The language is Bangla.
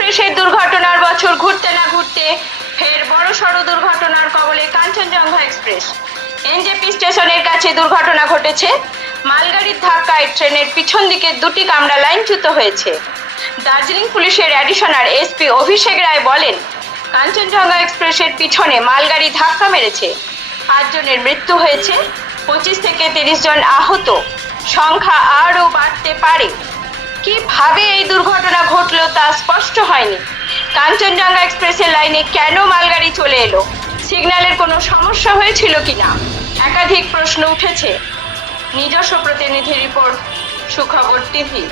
এক্সপ্রেসের দুর্ঘটনার বছর ঘুরতে না ঘুরতে ফের বড়সড় দুর্ঘটনার কবলে কাঞ্চনজঙ্ঘা এক্সপ্রেস। এনজেপি স্টেশনের কাছে দুর্ঘটনা ঘটেছে। মালগাড়ির ধাক্কায় ট্রেনের পিছন দিকে দুটি কামরা লাইনচ্যুত হয়েছে। দার্জিলিং পুলিশের অ্যাডিশনাল এসপি অভিষেক রায় বলেন, কাঞ্চনজঙ্ঘা এক্সপ্রেসের পিছনে মালগাড়ি ধাক্কা মেরেছে। 5 জনের মৃত্যু হয়েছে, 25 থেকে 30 জন আহত, সংখ্যা আরও বাড়তে পারে। কিভাবে এই দুর্ঘটনা ঘটলো তা স্পষ্ট হয়নি। কাঞ্চনজঙ্ঘা এক্সপ্রেসের লাইনে কেন মালগাড়ি চলে এলো? সিগন্যালের কোনো সমস্যা হয়েছিল কিনা? একাধিক প্রশ্ন উঠেছে। নিজস্ব প্রতিনিধি রিপোর্ট, সুখবর টিভি।